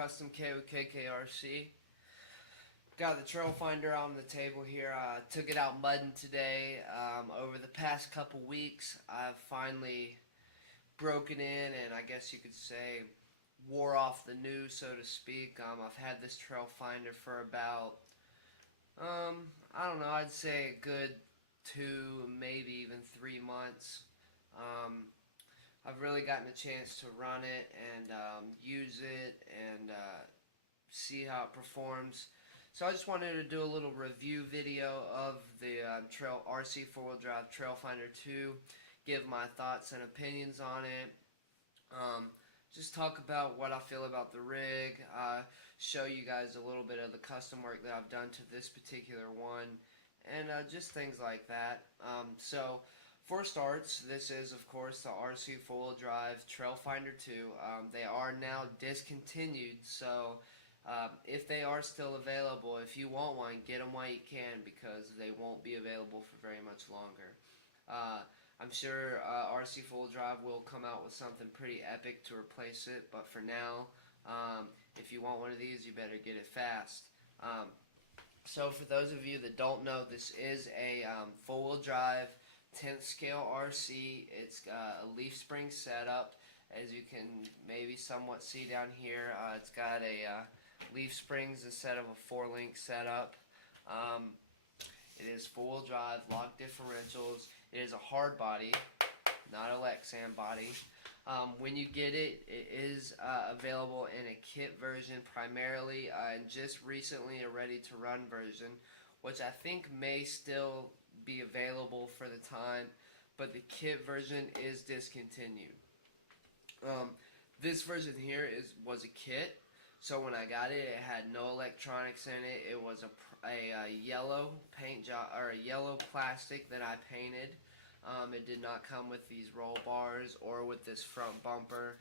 Custom K with KKRC. Got the TrailFinder on the table here. Took it out mudding today. Over the past couple weeks, I've finally broken in and I guess you could say wore off the new, so to speak. I've had this TrailFinder for about, I don't know, I'd say a good 2, maybe even 3 months. I've really gotten a chance to run it and use it and see how it performs. So I just wanted to do a little review video of the RC4WD TrailFinder2, give my thoughts and opinions on it, just talk about what I feel about the rig, show you guys a little bit of the custom work that I've done to this particular one, and just things like that. So for starts, this is of course the RC4WD TrailFinder2. They are now discontinued, so if they are still available, if you want one, get them while you can, because they won't be available for very much longer. I'm sure RC4WD will come out with something pretty epic to replace it, but for now, if you want one of these, you better get it fast. So for those of you that don't know, this is a 4-wheel drive 10th scale RC. It's a leaf spring setup, as you can maybe somewhat see down here. It's got a leaf springs instead of a 4-link setup. It is 4-wheel drive, lock differentials. It is a hard body, not a Lexan body. When you get it, it is available in a kit version primarily, and just recently a ready-to-run version, which I think may still be available for the time, but the kit version is discontinued. This version here was a kit. So when I got it, it had no electronics in it. It was a yellow paint job, or a yellow plastic that I painted. It did not come with these roll bars or with this front bumper.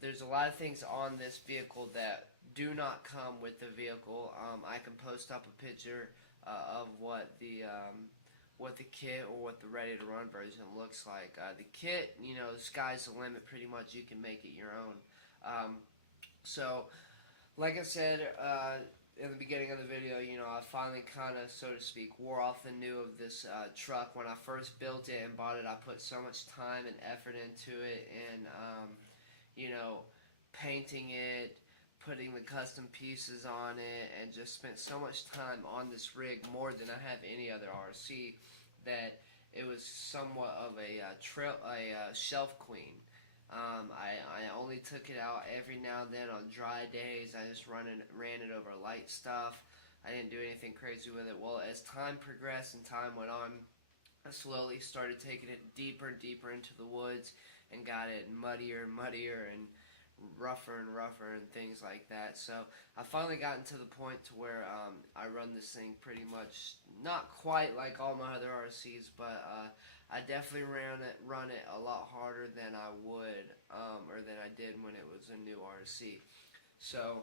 There's a lot of things on this vehicle that do not come with the vehicle. I can post up a picture of what the kit or what the ready-to-run version looks like. The kit, you know, the sky's the limit. Pretty much, you can make it your own. So, like I said in the beginning of the video, you know, I finally kind of, so to speak, wore off the new of this truck. When I first built it and bought it, I put so much time and effort into it, and you know, painting it, putting the custom pieces on it, and just spent so much time on this rig, more than I have any other RC, that it was somewhat of a shelf queen. I only took it out every now and then on dry days. I just ran it over light stuff. I didn't do anything crazy with it. Well, as time progressed and time went on, I slowly started taking it deeper and deeper into the woods and got it muddier and muddier and rougher and things like that. So I finally gotten to the point to where I run this thing pretty much, not quite like all my other RCs, but I definitely run it a lot harder than I would, or than I did when it was a new RC. So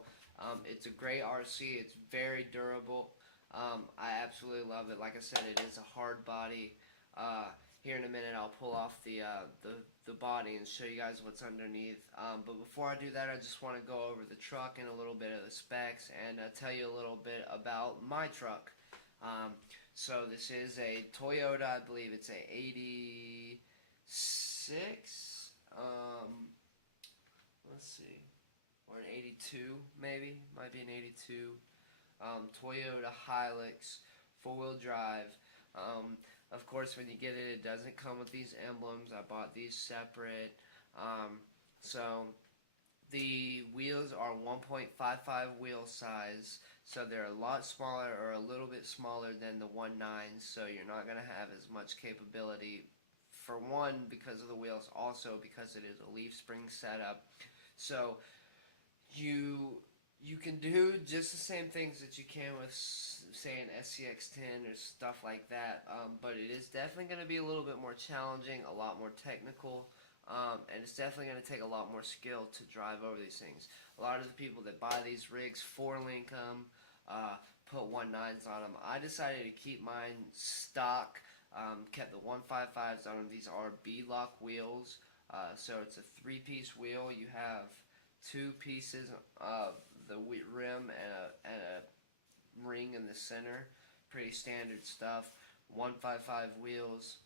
it's a great RC. It's very durable. I absolutely love it. Like I said, it is a hard body. Here in a minute, I'll pull off the body and show you guys what's underneath. But before I do that, I just want to go over the truck and a little bit of the specs, and tell you a little bit about my truck. So this is a Toyota, I believe it's a 86, let's see, or an 82 maybe, might be an 82, Toyota Hilux, 4-wheel drive. Of course, when you get it, it doesn't come with these emblems. I bought these separate. So the wheels are 1.55 wheel size, so they're a lot smaller, or a little bit smaller than the 1.9, so you're not going to have as much capability, for one, because of the wheels, also because it is a leaf spring setup. So you can do just the same things that you can with, say, an SCX10 or stuff like that, but it is definitely going to be a little bit more challenging, a lot more technical, and it's definitely going to take a lot more skill to drive over these things. A lot of the people that buy these rigs 4-link them, put 1.9s on them. I decided to keep mine stock, kept the 1.55s on them. These are B-lock wheels, so it's a 3-piece wheel. You have 2 pieces of the rim and a ring in the center. Pretty standard stuff. 155 wheels.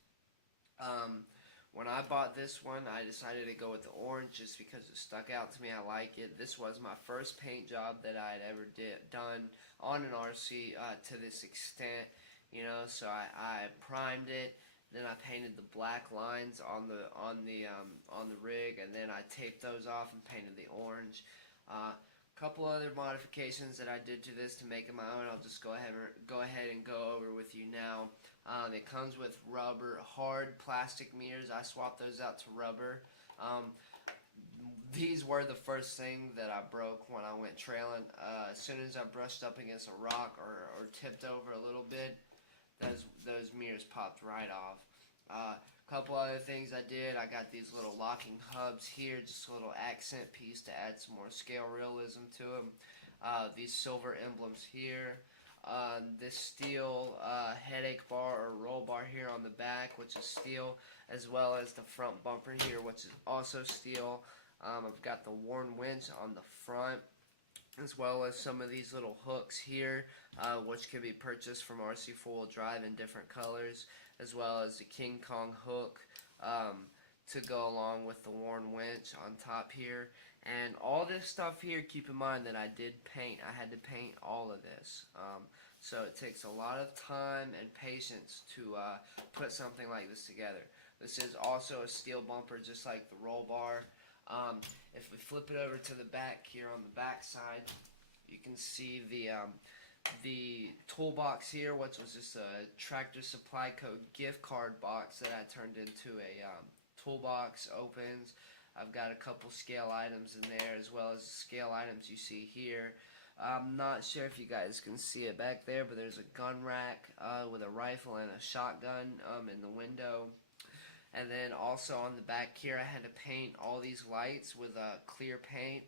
When I bought this one, I decided to go with the orange just because it stuck out to me. I like it. This was my first paint job that I had ever done on an RC to this extent, you know. So I primed it, then I painted the black lines on the rig, and then I taped those off and painted the orange. Couple other modifications that I did to this to make it my own. I'll just go ahead and go over with you now. It comes with rubber, hard plastic mirrors. I swapped those out to rubber. These were the first thing that I broke when I went trailing. As soon as I brushed up against a rock or tipped over a little bit, those mirrors popped right off. Couple other things I did, I got these little locking hubs here, just a little accent piece to add some more scale realism to them. These silver emblems here. This steel headache bar or roll bar here on the back, which is steel, as well as the front bumper here, which is also steel. I've got the worn winch on the front, as well as some of these little hooks here, which can be purchased from RC4WD Drive in different colors, as well as the King Kong hook to go along with the worn winch on top here. And all this stuff here, keep in mind that I did paint. I had to paint all of this. So it takes a lot of time and patience to put something like this together. This is also a steel bumper, just like the roll bar. If we flip it over to the back here on the back side, you can see the toolbox here, which was just a Tractor Supply Code gift card box that I turned into a toolbox. Opens. I've got a couple scale items in there, as well as the scale items you see here. I'm not sure if you guys can see it back there, but there's a gun rack with a rifle and a shotgun in the window. And then also on the back here, I had to paint all these lights with clear paint.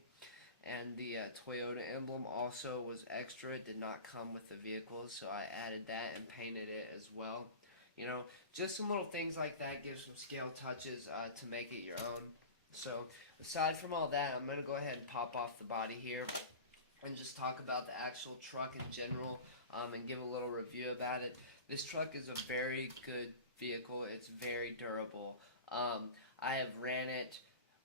And the Toyota emblem also was extra. It did not come with the vehicle, so I added that and painted it as well. You know, just some little things like that, give some scale touches to make it your own. So aside from all that, I'm going to go ahead and pop off the body here and just talk about the actual truck in general and give a little review about it. This truck is a very good vehicle. It's very durable. I have ran it,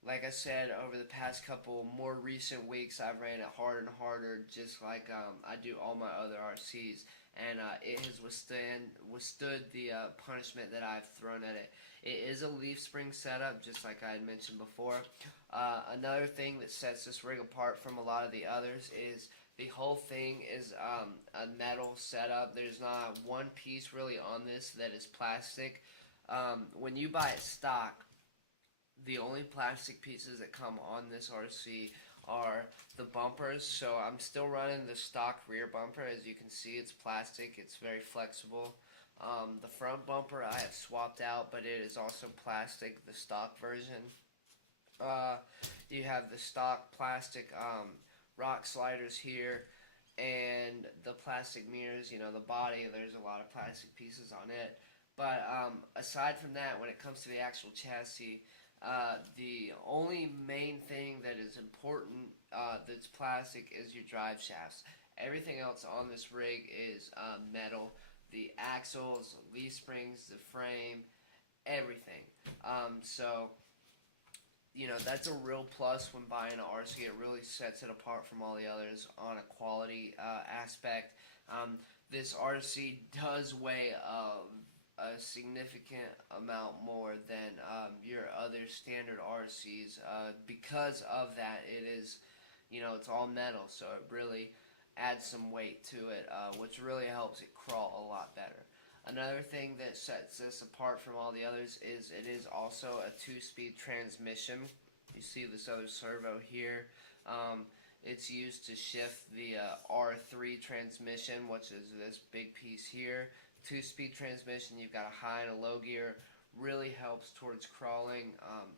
like I said, over the past couple more recent weeks. I've ran it harder and harder, just like I do all my other RCs, and it has withstood the punishment that I've thrown at it. It is a leaf spring setup, just like I had mentioned before. Another thing that sets this rig apart from a lot of the others is the whole thing is a metal setup. There's not one piece really on this that is plastic. When you buy it stock, the only plastic pieces that come on this RC are the bumpers. So I'm still running the stock rear bumper. As you can see, it's plastic. It's very flexible. The front bumper I have swapped out, but it is also plastic, the stock version. You have the stock plastic rock sliders here, and the plastic mirrors, you know, the body, there's a lot of plastic pieces on it. But aside from that, when it comes to the actual chassis, the only main thing that is important that's plastic is your drive shafts. Everything else on this rig is metal. The axles, leaf springs, the frame, everything. So, you know, that's a real plus when buying an RC. It really sets it apart from all the others on a quality aspect. This RC does weigh a significant amount more than your other standard RCs. Because of that, it is, you know, it's all metal, so it really adds some weight to it, which really helps it crawl a lot better. Another thing that sets this apart from all the others is it is also a 2-speed transmission. You see this other servo here. It's used to shift the R3 transmission, which is this big piece here. 2-speed transmission, you've got a high and a low gear. Really helps towards crawling.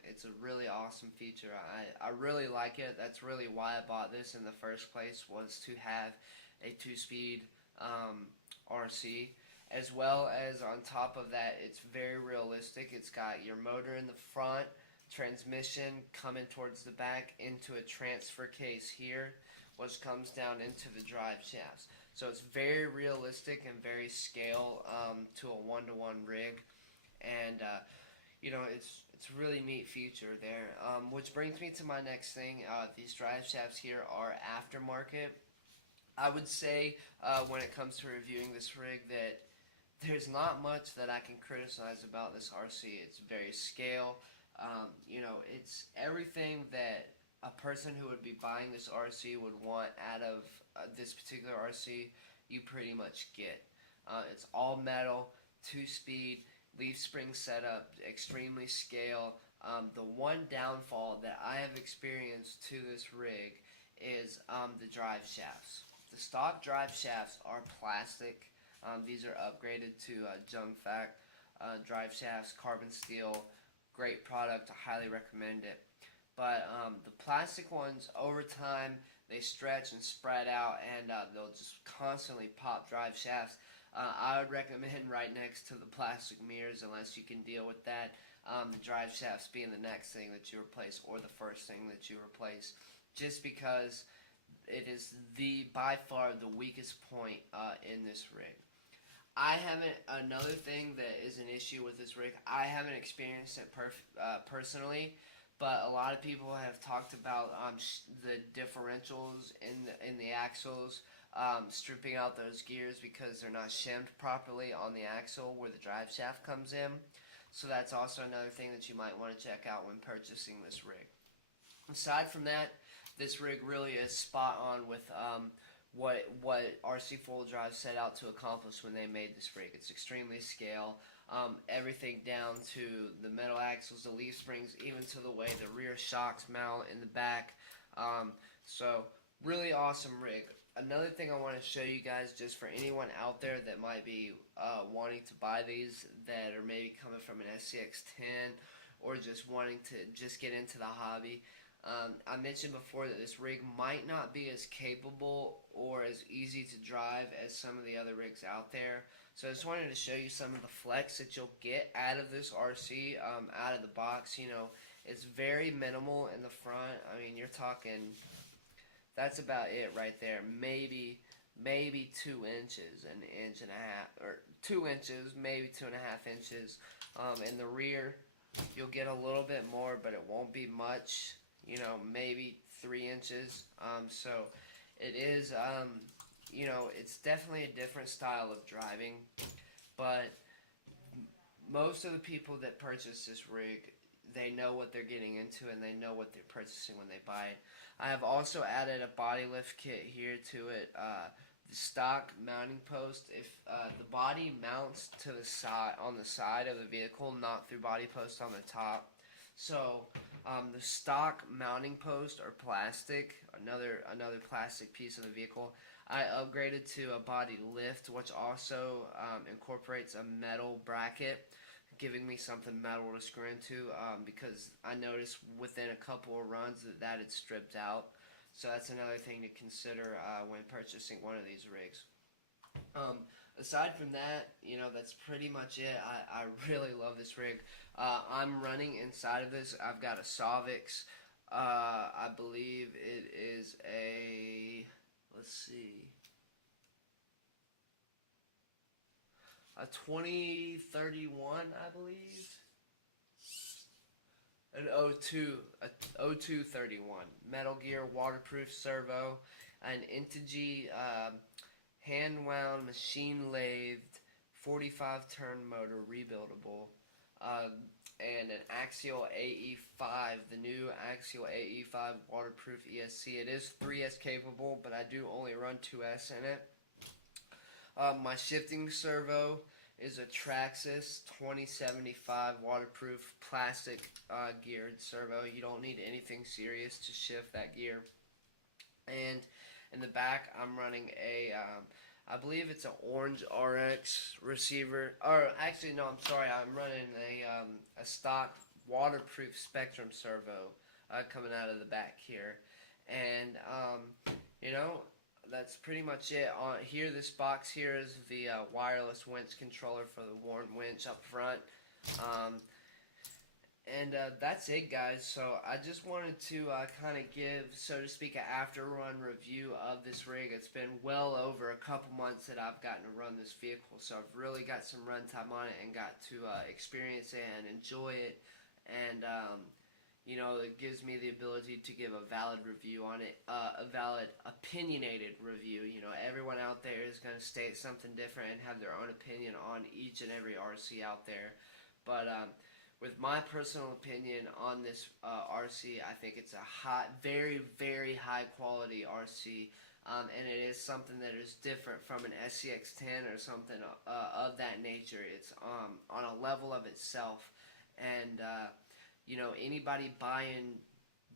It's a really awesome feature. I really like it. That's really why I bought this in the first place, was to have a 2-speed RC. As well as on top of that, it's very realistic. It's got your motor in the front, transmission coming towards the back into a transfer case here, which comes down into the drive shafts. So it's very realistic and very scale to a one-to-one rig, and you know, it's really neat feature there. Which brings me to my next thing. These drive shafts here are aftermarket. I would say when it comes to reviewing this rig that there's not much that I can criticize about this RC. It's very scale. You know, it's everything that a person who would be buying this RC would want out of this particular RC, you pretty much get. It's all metal, 2-speed, leaf spring setup, extremely scale. The one downfall that I have experienced to this rig is the drive shafts. The stock drive shafts are plastic. These are upgraded to Jungfact drive shafts, carbon steel. Great product. I highly recommend it. But the plastic ones, over time, they stretch and spread out, and they'll just constantly pop drive shafts. I would recommend right next to the plastic mirrors, unless you can deal with that, the drive shafts being the next thing that you replace, or the first thing that you replace, just because it is by far the weakest point in this rig. Another thing that is an issue with this rig, I haven't experienced it personally, but a lot of people have talked about the differentials in the axles, stripping out those gears because they're not shimmed properly on the axle where the drive shaft comes in. So that's also another thing that you might want to check out when purchasing this rig. Aside from that, this rig really is spot on with what RC4WD Drive set out to accomplish when they made this rig. It's extremely scale. Everything down to the metal axles, the leaf springs, even to the way the rear shocks mount in the back. So really awesome rig. Another thing I want to show you guys, just for anyone out there that might be wanting to buy these, that are maybe coming from an SCX10 or just wanting to just get into the hobby. I mentioned before that this rig might not be as capable or as easy to drive as some of the other rigs out there. So I just wanted to show you some of the flex that you'll get out of this RC out of the box. You know, it's very minimal in the front. I mean, you're talking, that's about it right there. Maybe 2 inches, an inch and a half, or 2 inches, maybe 2.5 inches. In the rear, you'll get a little bit more, but it won't be much. You know, maybe 3 inches. So it is, you know, it's definitely a different style of driving. But most of the people that purchase this rig, they know what they're getting into, and they know what they're purchasing when they buy it. I have also added a body lift kit here to it. The stock mounting post, if the body mounts to the side, on the side of the vehicle, not through body post on the top. So the stock mounting posts are plastic, another plastic piece of the vehicle. I upgraded to a body lift, which also incorporates a metal bracket, giving me something metal to screw into, because I noticed within a couple of runs that had stripped out. So that's another thing to consider when purchasing one of these rigs. Aside from that, you know, that's pretty much it. I really love this rig. I'm running inside of this. I've got a Savix. I believe it is a, let's see, a 2031, I believe. An 0231 Metal Gear waterproof servo, an Enjoi hand wound machine lathed 45 turn motor rebuildable, and an Axial AE5, the new Axial AE5 waterproof ESC. It is 3S capable, but I do only run 2S in it. My shifting servo is a Traxxas 2075 waterproof plastic geared servo. You don't need anything serious to shift that gear. And in the back, I'm running a, I believe it's an Orange RX receiver. Or actually, no, I'm sorry. I'm running a stock waterproof Spectrum servo coming out of the back here. And, you know, that's pretty much it. On here, this box here is the wireless winch controller for the Warn winch up front. And that's it, guys. So I just wanted to kind of give, so to speak, an after-run review of this rig. It's been well over a couple months that I've gotten to run this vehicle, so I've really got some runtime on it and got to experience it and enjoy it. And you know, it gives me the ability to give a valid review on it, a valid opinionated review. You know, everyone out there is going to state something different and have their own opinion on each and every RC out there. But with my personal opinion on this RC, I think it's a very, very high quality RC, and it is something that is different from an SCX10 or something of that nature. It's on a level of itself, and you know, anybody buying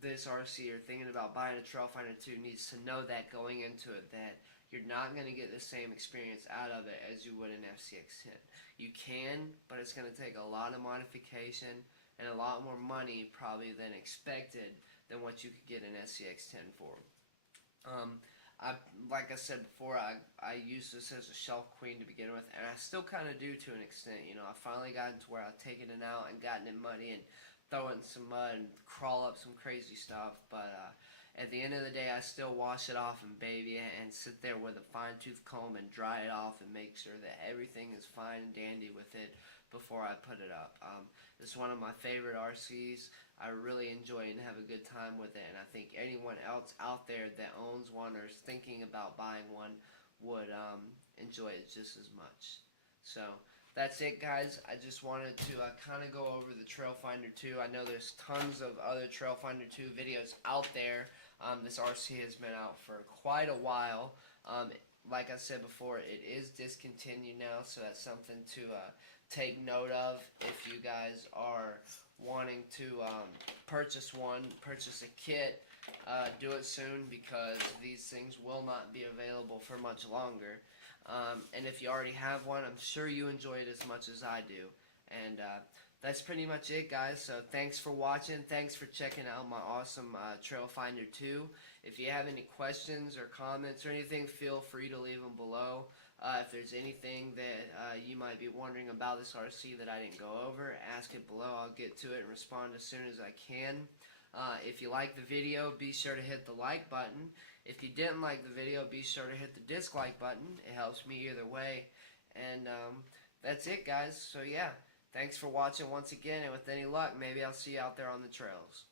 this RC or thinking about buying a TrailFinder2 needs to know that going into it, that you're not going to get the same experience out of it as you would an FCX10. You can, but it's going to take a lot of modification and a lot more money probably than expected than what you could get an SCX10 for. Like I said before, I used this as a shelf queen to begin with, and I still kind of do to an extent. You know, I finally gotten to where I've taken it out and gotten it muddy and throw it in some mud and crawl up some crazy stuff, but at the end of the day, I still wash it off and baby it and sit there with a fine-tooth comb and dry it off and make sure that everything is fine and dandy with it before I put it up. It's one of my favorite RCs. I really enjoy it and have a good time with it, and I think anyone else out there that owns one or is thinking about buying one would enjoy it just as much. So that's it, guys. I just wanted to kind of go over the TrailFinder2. I know there's tons of other TrailFinder2 videos out there. This RC has been out for quite a while. Like I said before, it is discontinued now, so that's something to take note of if you guys are wanting to purchase a kit. Do it soon, because these things will not be available for much longer. And if you already have one, I'm sure you enjoy it as much as I do. And that's pretty much it, guys. So thanks for watching. Thanks for checking out my awesome TrailFinder2. If you have any questions or comments or anything, feel free to leave them below. If there's anything that you might be wondering about this RC that I didn't go over, ask it below. I'll get to it and respond as soon as I can. If you like the video, be sure to hit the like button. If you didn't like the video, be sure to hit the dislike button. It helps me either way. And that's it, guys. So yeah, thanks for watching once again, and with any luck, maybe I'll see you out there on the trails.